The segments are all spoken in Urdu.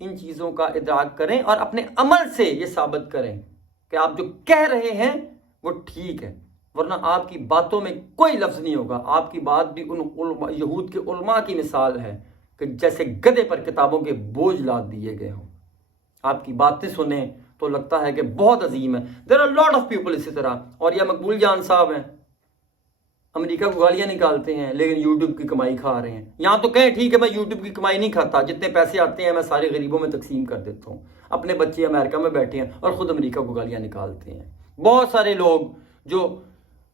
ان چیزوں کا ادراک کریں اور اپنے عمل سے یہ ثابت کریں کہ آپ جو کہہ رہے ہیں وہ ٹھیک ہے، ورنہ آپ کی باتوں میں کوئی لفظ نہیں ہوگا. آپ کی بات بھی ان یہود کے علماء کی مثال ہے کہ جیسے گدھے پر کتابوں کے بوجھ لاد دیے گئے ہوں. آپ کی باتیں سنیں تو لگتا ہے کہ بہت عظیم ہے. There are lot of people اسی طرح. اور یہ مقبول جان صاحب ہیں، امریکہ کو گالیاں نکالتے ہیں لیکن یوٹیوب کی کمائی کھا رہے ہیں. یہاں تو کہیں ٹھیک ہے میں یوٹیوب کی کمائی نہیں کھاتا، جتنے پیسے آتے ہیں میں سارے غریبوں میں تقسیم کر دیتا ہوں. اپنے بچے امریکہ میں بیٹھے ہیں اور خود امریکہ کو گالیاں نکالتے ہیں. بہت سارے لوگ جو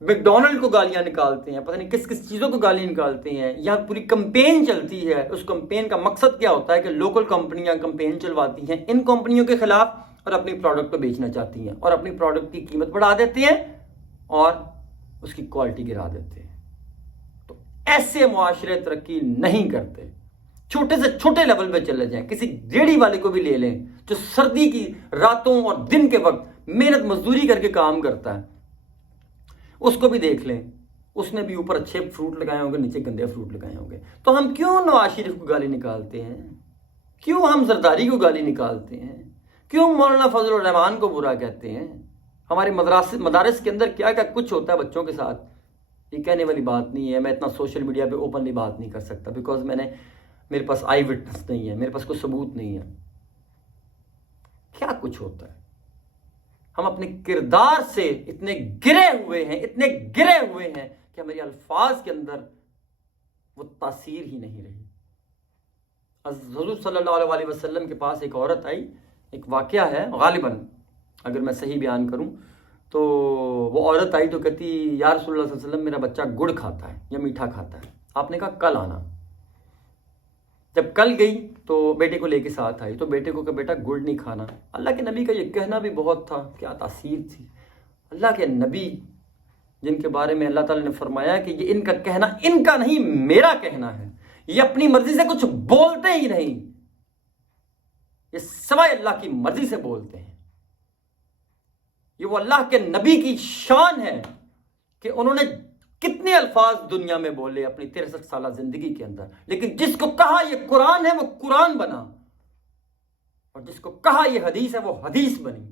میک ڈونلڈ کو گالیاں نکالتے ہیں، پتہ نہیں کس کس چیزوں کو گالیاں نکالتے ہیں. یہاں پوری کمپین چلتی ہے. اس کمپین کا مقصد کیا ہوتا ہے کہ لوکل کمپنیاں کمپین چلواتی ہیں ان کمپنیوں کے خلاف اور اپنی پروڈکٹ کو بیچنا چاہتی ہیں اور اپنی پروڈکٹ کی قیمت بڑھا دیتے ہیں اور اس کی کوالٹی گرا دیتے ہیں. تو ایسے معاشرے ترقی نہیں کرتے. چھوٹے سے چھوٹے لیول پہ چلے جائیں، کسی ریڑھی والے کو بھی لے لیں جو سردی کی راتوں اور دن کے وقت محنت مزدوری کر کے کام کرتا ہے، اس کو بھی دیکھ لیں. اس نے بھی اوپر اچھے فروٹ لگائے ہوں گے، نیچے گندے فروٹ لگائے ہوں گے. تو ہم کیوں نواز شریف کو گالی نکالتے ہیں؟ کیوں ہم زرداری کو گالی نکالتے ہیں؟ کیوں مولانا فضل الرحمان کو برا کہتے ہیں؟ ہمارے مدارس کے اندر کیا کیا کچھ ہوتا ہے بچوں کے ساتھ، یہ کہنے والی بات نہیں ہے. میں اتنا سوشل میڈیا پہ اوپنلی بات نہیں کر سکتا بیکاز میرے پاس آئی وٹنس نہیں ہے، میرے پاس کوئی ثبوت نہیں ہے. کیا کچھ ہوتا ہے. ہم اپنے کردار سے اتنے گرے ہوئے ہیں کہ ہمارے الفاظ کے اندر وہ تاثیر ہی نہیں رہی. حضور صلی اللہ علیہ وسلم کے پاس ایک عورت آئی، ایک واقعہ ہے غالباً اگر میں صحیح بیان کروں تو وہ عورت آئی تو کہتی یا رسول اللہ صلی اللہ علیہ وسلم میرا بچہ گڑ کھاتا ہے یا میٹھا کھاتا ہے. آپ نے کہا کل آنا. جب کل گئی تو بیٹے کو لے کے ساتھ آئی تو بیٹے کو کہ بیٹا گڑ نہیں کھانا. اللہ کے نبی کا یہ کہنا بھی بہت تھا، کیا تاثیر تھی. اللہ کے نبی جن کے بارے میں اللہ تعالیٰ نے فرمایا کہ یہ ان کا کہنا ان کا نہیں میرا کہنا ہے، یہ اپنی مرضی سے کچھ بولتے ہی نہیں، یہ سوائے اللہ کی مرضی سے بولتے ہیں. یہ وہ اللہ کے نبی کی شان ہے کہ انہوں نے کتنے الفاظ دنیا میں بولے اپنی 63 سالہ زندگی کے اندر، لیکن جس کو کہا یہ قرآن ہے وہ قرآن بنا اور جس کو کہا یہ حدیث ہے وہ حدیث بنی.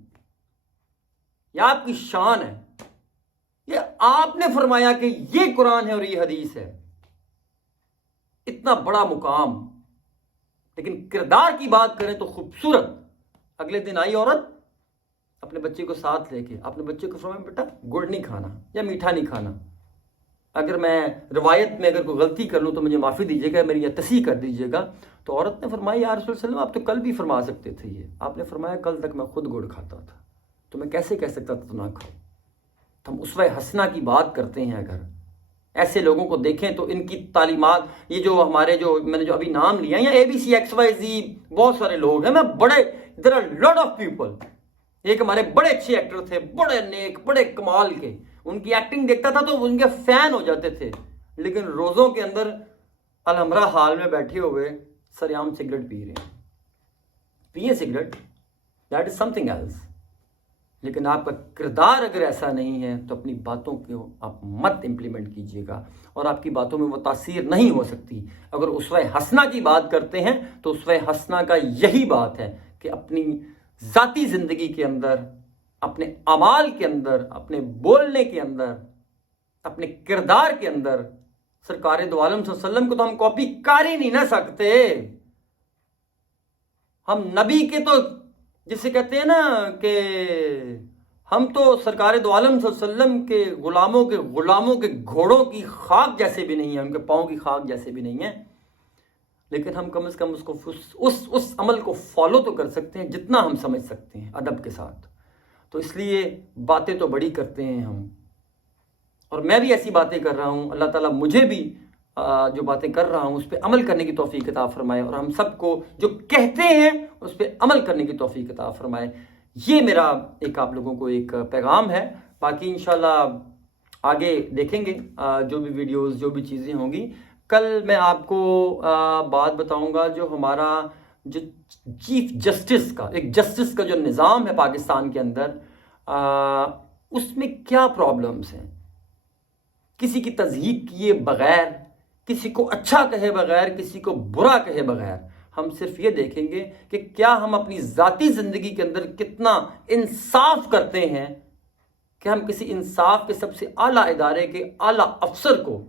یہ آپ کی شان ہے. یہ آپ نے فرمایا کہ یہ قرآن ہے اور یہ حدیث ہے. اتنا بڑا مقام. لیکن کردار کی بات کریں تو خوبصورت. اگلے دن آئی عورت اپنے بچے کو ساتھ لے کے، اپنے بچے کو فرمایا بیٹا گڑ نہیں کھانا یا میٹھا نہیں کھانا. اگر میں روایت میں اگر کوئی غلطی کر لوں تو مجھے معافی دیجیے گا، میری یہ تصحیح کر دیجیے گا. تو عورت نے فرمایا یا رسول اللہ علیہ وسلم آپ تو کل بھی فرما سکتے تھے یہ. آپ نے فرمایا کل تک میں خود گڑ کھاتا تھا تو میں کیسے کہہ سکتا تھا تو نہ کھاؤ. تو ہم اسوہ حسنہ کی بات کرتے ہیں. اگر ایسے لوگوں کو دیکھیں تو ان کی تعلیمات، یہ جو ہمارے جو میں نے جو ابھی نام لیا یا ABCXYZ بہت سارے لوگ ہیں، میں بڑے there are lot of people. ایک ہمارے بڑے اچھے ایکٹر تھے، بڑے نیک، بڑے کمال کے، ان کی ایکٹنگ دیکھتا تھا تو ان کے فین ہو جاتے تھے، لیکن روزوں کے اندر الحمرا حال میں بیٹھے ہوئے سریعام سگریٹ پی رہے ہیں. پیئے cigarette, that is something else. لیکن آپ کا کردار اگر ایسا نہیں ہے تو اپنی باتوں کو آپ مت امپلیمنٹ کیجیے گا اور آپ کی باتوں میں وہ تاثیر نہیں ہو سکتی. اگر اسوہ حسنہ کی بات کرتے ہیں تو اسوہ حسنہ کا یہی بات ہے کہ اپنی ذاتی زندگی کے اندر، اپنے اعمال کے اندر، اپنے بولنے کے اندر، اپنے کردار کے اندر سرکار دو عالم صلی اللہ علیہ وسلم کو تو ہم کاپی کر ہی نہیں نہ سکتے. ہم نبی کے تو جسے کہتے ہیں نا کہ ہم تو سرکار دو عالم صلی اللہ علیہ وسلم کے غلاموں کے گھوڑوں کی خاک جیسے بھی نہیں ہیں، ان کے پاؤں کی خاک جیسے بھی نہیں ہیں، لیکن ہم کم از کم اس کو اس عمل کو فالو تو کر سکتے ہیں جتنا ہم سمجھ سکتے ہیں ادب کے ساتھ. تو اس لیے باتیں تو بڑی کرتے ہیں ہم، اور میں بھی ایسی باتیں کر رہا ہوں. اللہ تعالیٰ مجھے بھی جو باتیں کر رہا ہوں اس پہ عمل کرنے کی توفیق عطا فرمائے، اور ہم سب کو جو کہتے ہیں اس پہ عمل کرنے کی توفیق عطا فرمائے. یہ میرا ایک آپ لوگوں کو ایک پیغام ہے. باقی انشاءاللہ آگے دیکھیں گے جو بھی ویڈیوز، جو بھی چیزیں ہوں گی. کل میں آپ کو بات بتاؤں گا جو ہمارا جو چیف جسٹس کا، ایک جسٹس کا جو نظام ہے پاکستان کے اندر، اس میں کیا پرابلمز ہیں. کسی کی تضحیق کیے بغیر، کسی کو اچھا کہے بغیر، کسی کو برا کہے بغیر ہم صرف یہ دیکھیں گے کہ کیا ہم اپنی ذاتی زندگی کے اندر کتنا انصاف کرتے ہیں کہ ہم کسی انصاف کے سب سے اعلیٰ ادارے کے اعلیٰ افسر کو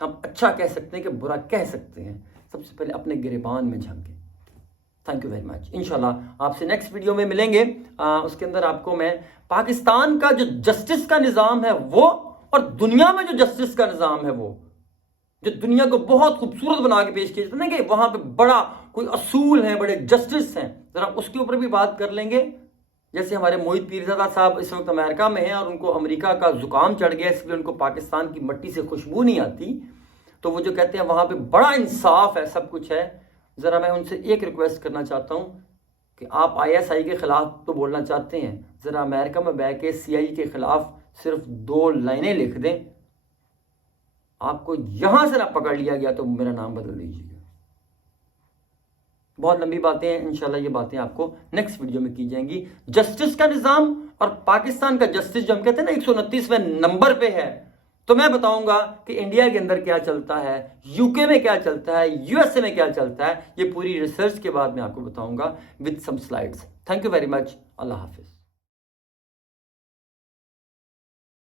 ہم اچھا کہہ سکتے ہیں کہ برا کہہ سکتے ہیں. سب سے پہلے اپنے گریبان میں جھانکیں. Thank you very much. انشاءاللہ آپ سے نیکسٹ ویڈیو میں ملیں گے. اس کے اندر آپ کو میں پاکستان کا جو جسٹس کا نظام ہے وہ اور دنیا میں جو جسٹس کا نظام ہے وہ جو دنیا کو بہت خوبصورت بنا کے پیش کیا جاتا ہے کہ وہاں پہ بڑا کوئی اصول ہیں, بڑے جسٹس ہیں, ذرا اس کے اوپر بھی بات کر لیں گے. جیسے ہمارے موہت پیرزادہ صاحب اس وقت امریکہ میں ہیں اور ان کو امریکہ کا زکام چڑھ گیا, اس لیے ان کو پاکستان کی مٹی سے خوشبو نہیں آتی, تو وہ جو کہتے ہیں وہاں پہ بڑا انصاف ہے, سب کچھ ہے. ذرا میں ان سے ایک ریکویسٹ کرنا چاہتا ہوں کہ آپ ISI کے خلاف تو بولنا چاہتے ہیں, ذرا امریکہ میں بیٹھ کے CI کے خلاف صرف 2 لائنیں لکھ دیں. آپ کو یہاں سے نہ پکڑ لیا گیا تو میرا نام بدل دیجیے گا. بہت لمبی باتیں ہیں, انشاءاللہ یہ باتیں آپ کو نیکسٹ ویڈیو میں کی جائیں گی. جسٹس کا نظام اور پاکستان کا جسٹس جو ہم کہتے ہیں نا 129ویں نمبر پہ ہے, تو میں بتاؤں گا کہ انڈیا کے اندر کیا چلتا ہے, UK میں کیا چلتا ہے, USA میں کیا چلتا ہے. یہ پوری ریسرچ کے بعد میں آپ کو بتاؤں گا with some slides. Thank you very much. اللہ حافظ.